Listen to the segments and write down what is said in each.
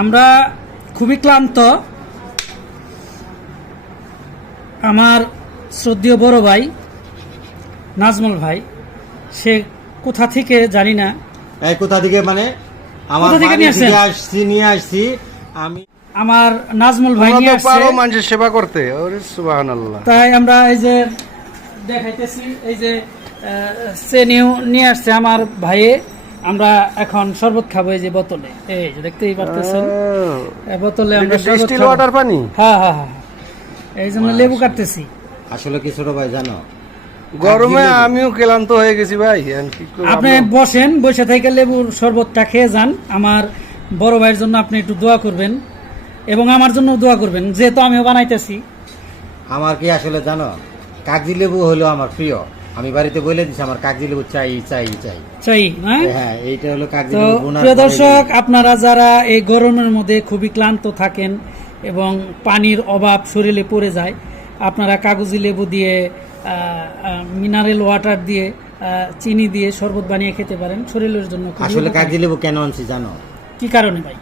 আমরা খুবই ক্লান্ত। আমার শ্রদ্ধেয় বড় ভাই নাজমুল ভাই, সে কোথা থেকে জানি না। কোথা থেকে মানে আমার কোথা থেকে নিয়ে আসছেন? নিয়ে আসছি আমি। আমার নাজমুল ভাই নিয়ে আসছে, পারো মানুষের সেবা করতে। ওরে সুবহানাল্লাহ। তাই আমরা এই যে দেখাইতেছি, এই যে চেনিও নিয়ে আসছে আমার ভাইয়ে। আমরা এখন শরবত খাবো এই যে বোতলে, এই যে দেখতেই পারতেছেন বোতলে আমরা শরবত স্টিল খাবো। ওয়াটার পানি। হ্যাঁ হ্যাঁ হ্যাঁ, এই জন্য লেবু কাটতেছি। আসলে কি ছোট ভাই জানো, গরমে আমিও ক্লান্ত হয়ে গেছি ভাই। এখন কি করব? আপনি বসেন, বসে থেকে লেবুর শরবতটা খেয়ে যান। আমার বড় ভাইয়ের জন্য আপনি একটু দোয়া করবেন এবং আমার জন্য দোয়া করবেন, যেহেতু আমিও বানাইতেছি। আমার কি আসলে জানো, কাগজি লেবু হলো আমার প্রিয়। আমি বাড়িতে বলে দিছি আমার কাগজি লেবু চাই চাই চাই চাই, হ্যাঁ। হ্যাঁ, এইটা হলো কাগজি তো লেবু বোনার প্রিয় পরে দর্শক, আপনারা যারা এই গরমের মধ্যে খুবই ক্লান্ত থাকেন এবং পানির অভাব শরীরে পড়ে যায়, আপনারা কাগজি লেবু দিয়ে মিনারেল ওয়াটার দিয়ে চিনি দিয়ে শরবত বানিয়ে খেতে পারেন, শরীরের জন্য খুবই আসলে উপকারী। কাগজি লেবু কেন আনছি জানো? কি কারণে ভাই?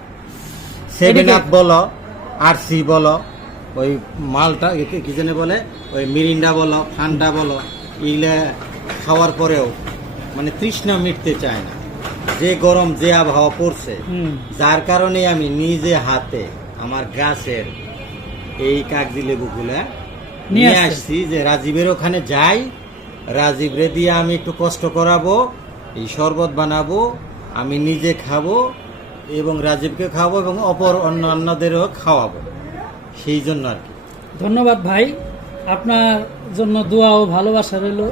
সেভেন আপ বলো, আরসি বলো, ওই মালটা কি জানে বলে, ওই মিরিন্ডা বলো, ঠান্ডা বলো, এগুলা খাওয়ার পরেও মানে তৃষ্ণা মিটতে চায় না। যে গরম, যে আবহাওয়া পড়ছে, যার কারণে আমি নিজে হাতে আমার গাছের এই কাগজি লেবুগুলা নিয়ে আসছি, যে রাজীবের ওখানে যাই, রাজীবরে দিয়ে আমি একটু কষ্ট করাবো, এই শরবত বানাবো, আমি নিজে খাবো এবং রাজীবকে খাওয়াবো এবং অপর অন্যান্যদেরও খাওয়াবো, সেই জন্য আর কি। ধন্যবাদ ভাই, আপনার জন্য দোয়া ও ভালোবাসা রইল।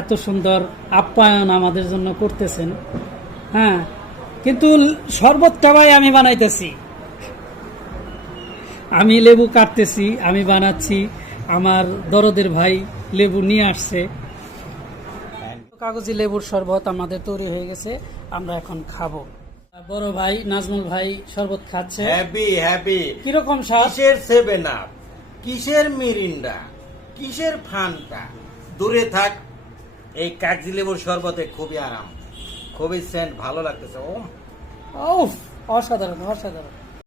এত সুন্দর আপ্যায়ন আমাদের জন্য করতেছেন। হ্যাঁ, কিন্তু শরবতটা ভাই আমি বানাইতেছি, আমি লেবু কাটতেছি, আমি বানাচ্ছি। আমার দরদের ভাই লেবু নিয়ে আসছে। কাগজি লেবুর শরবত আমাদের তৈরি হয়ে গেছে, আমরা এখন খাবো। বড় ভাই নাজমুল ভাই শরবত খাচ্ছে। Happy happy. কিরকম স্বাদ? কিসের সেভেন আপ, কিসের মিরিন্ডা, কিসের ফান্টা, দূরে থাক। এই কাগজি লেবুর শরবতে খুবই আরাম, খুবই সেন্ট, ভালো লাগতেছে। ও ও, অসাধারণ অসাধারণ।